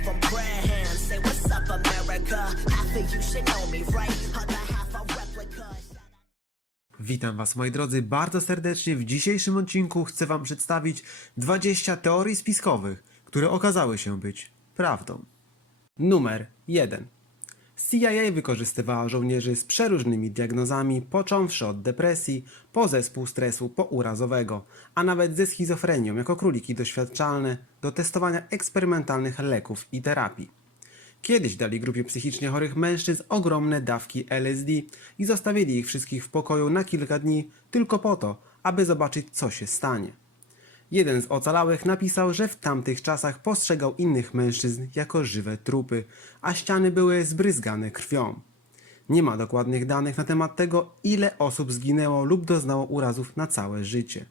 Say, What's up, America? You should know me, right? Half a replica. Witam Was moi drodzy bardzo serdecznie. W dzisiejszym odcinku chcę Wam przedstawić 20 teorii spiskowych, które okazały się być prawdą. Numer 1. CIA wykorzystywała żołnierzy z przeróżnymi diagnozami, począwszy od depresji, po zespół stresu pourazowego, a nawet ze schizofrenią jako króliki doświadczalne do testowania eksperymentalnych leków i terapii. Kiedyś dali grupie psychicznie chorych mężczyzn ogromne dawki LSD i zostawili ich wszystkich w pokoju na kilka dni tylko po to, aby zobaczyć co się stanie. Jeden z ocalałych napisał, że w tamtych czasach postrzegał innych mężczyzn jako żywe trupy, a ściany były zbryzgane krwią. Nie ma dokładnych danych na temat tego, ile osób zginęło lub doznało urazów na całe życie.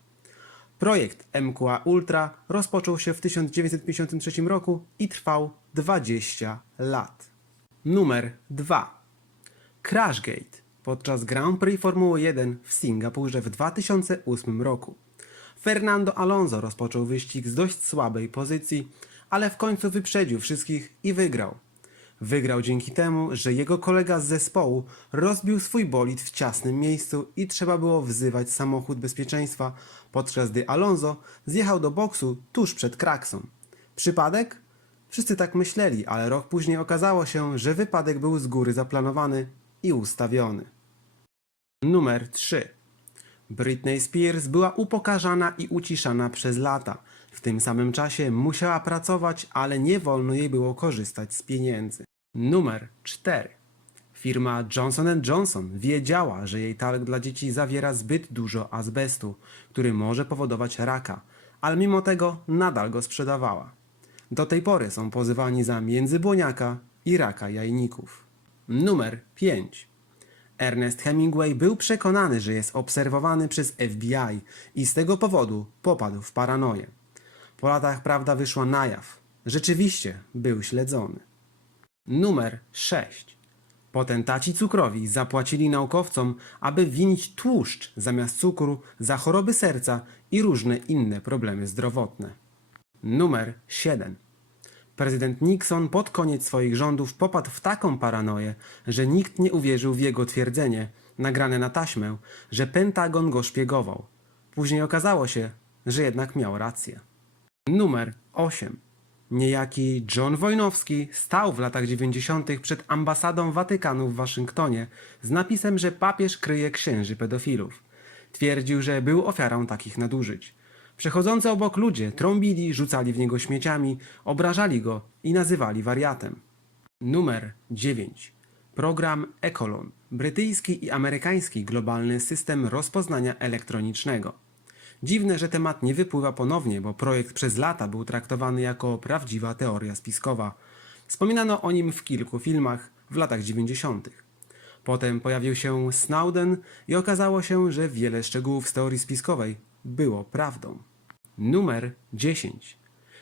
Projekt MQA Ultra rozpoczął się w 1953 roku i trwał 20 lat. Numer 2. Crashgate podczas Grand Prix Formuły 1 w Singapurze w 2008 roku. Fernando Alonso rozpoczął wyścig z dość słabej pozycji, ale w końcu wyprzedził wszystkich i wygrał. Wygrał dzięki temu, że jego kolega z zespołu rozbił swój bolid w ciasnym miejscu i trzeba było wzywać samochód bezpieczeństwa, podczas gdy Alonso zjechał do boksu tuż przed kraksą. Przypadek? Wszyscy tak myśleli, ale rok później okazało się, że wypadek był z góry zaplanowany i ustawiony. Numer 3. Britney Spears była upokarzana i uciszana przez lata. W tym samym czasie musiała pracować, ale nie wolno jej było korzystać z pieniędzy. Numer 4. Firma Johnson Johnson wiedziała, że jej talk dla dzieci zawiera zbyt dużo azbestu, który może powodować raka, ale mimo tego nadal go sprzedawała. Do tej pory są pozywani za międzybłoniaka i raka jajników. Numer 5. Ernest Hemingway był przekonany, że jest obserwowany przez FBI i z tego powodu popadł w paranoję. Po latach prawda wyszła na jaw. Rzeczywiście był śledzony. Numer 6. Potentaci cukrowi zapłacili naukowcom, aby winić tłuszcz zamiast cukru za choroby serca i różne inne problemy zdrowotne. Numer 7. Prezydent Nixon pod koniec swoich rządów popadł w taką paranoję, że nikt nie uwierzył w jego twierdzenie, nagrane na taśmę, że Pentagon go szpiegował. Później okazało się, że jednak miał rację. Numer 8. Niejaki John Wojnowski stał w latach 90. przed ambasadą Watykanu w Waszyngtonie z napisem, że papież kryje księży pedofilów. Twierdził, że był ofiarą takich nadużyć. Przechodzący obok ludzie trąbili, rzucali w niego śmieciami, obrażali go i nazywali wariatem. Numer 9. Program Ecolon. Brytyjski i amerykański globalny system rozpoznania elektronicznego. Dziwne, że temat nie wypływa ponownie, bo projekt przez lata był traktowany jako prawdziwa teoria spiskowa. Wspominano o nim w kilku filmach w latach 90. Potem pojawił się Snowden i okazało się, że wiele szczegółów z teorii spiskowej było prawdą. Numer 10.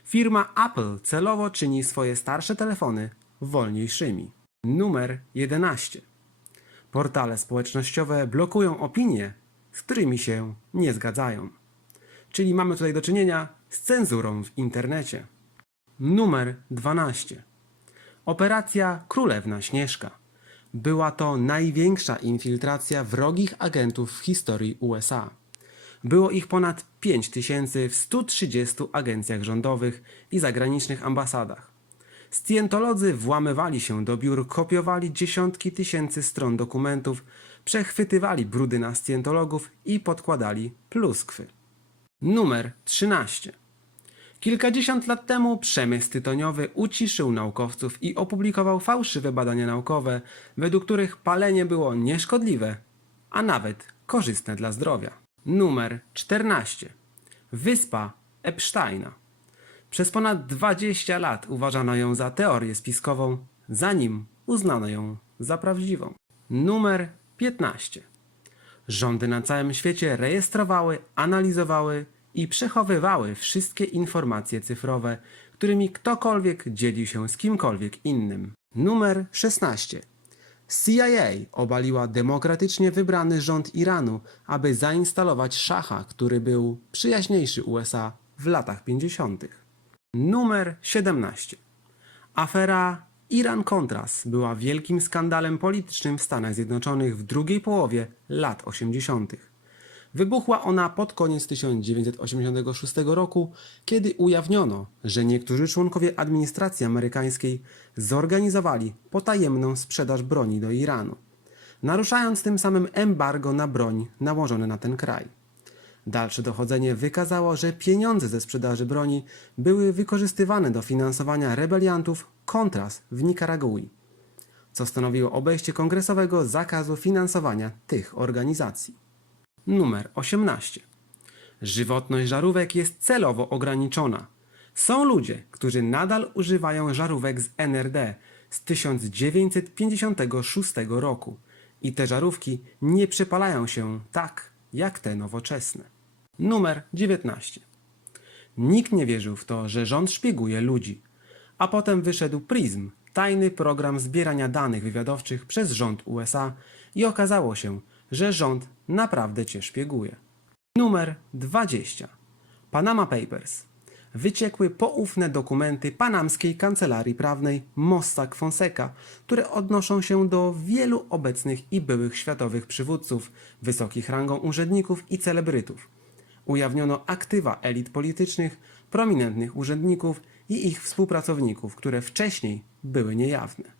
Firma Apple celowo czyni swoje starsze telefony wolniejszymi. Numer 11. Portale społecznościowe blokują opinie, z którymi się nie zgadzają. Czyli mamy tutaj do czynienia z cenzurą w internecie. Numer 12. Operacja Królewna Śnieżka. Była to największa infiltracja wrogich agentów w historii USA. Było ich ponad 5 tysięcy w 130 agencjach rządowych i zagranicznych ambasadach. Scjentolodzy włamywali się do biur, kopiowali dziesiątki tysięcy stron dokumentów, przechwytywali brudy na scjentologów i podkładali pluskwy. Numer 13. Kilkadziesiąt lat temu przemysł tytoniowy uciszył naukowców i opublikował fałszywe badania naukowe, według których palenie było nieszkodliwe, a nawet korzystne dla zdrowia. Numer 14. Wyspa Epsteina. Przez ponad 20 lat uważano ją za teorię spiskową, zanim uznano ją za prawdziwą. Numer 15. Rządy na całym świecie rejestrowały, analizowały i przechowywały wszystkie informacje cyfrowe, którymi ktokolwiek dzielił się z kimkolwiek innym. Numer 16. CIA obaliła demokratycznie wybrany rząd Iranu, aby zainstalować szacha, który był przyjaźniejszy USA w latach 50. Numer 17. Afera Iran-Contras była wielkim skandalem politycznym w Stanach Zjednoczonych w drugiej połowie lat 80. Wybuchła ona pod koniec 1986 roku, kiedy ujawniono, że niektórzy członkowie administracji amerykańskiej zorganizowali potajemną sprzedaż broni do Iranu, naruszając tym samym embargo na broń nałożone na ten kraj. Dalsze dochodzenie wykazało, że pieniądze ze sprzedaży broni były wykorzystywane do finansowania rebeliantów Contras w Nikaragui, co stanowiło obejście kongresowego zakazu finansowania tych organizacji. Numer 18. Żywotność żarówek jest celowo ograniczona. Są ludzie, którzy nadal używają żarówek z NRD z 1956 roku i te żarówki nie przepalają się tak jak te nowoczesne. Numer 19. Nikt nie wierzył w to, że rząd szpieguje ludzi, a potem wyszedł PRISM, tajny program zbierania danych wywiadowczych przez rząd USA i okazało się, że rząd naprawdę cię szpieguje. Numer 20. Panama Papers. Wyciekły poufne dokumenty panamskiej kancelarii prawnej Mossack Fonseca, które odnoszą się do wielu obecnych i byłych światowych przywódców, wysokich rangą urzędników i celebrytów. Ujawniono aktywa elit politycznych, prominentnych urzędników i ich współpracowników, które wcześniej były niejawne.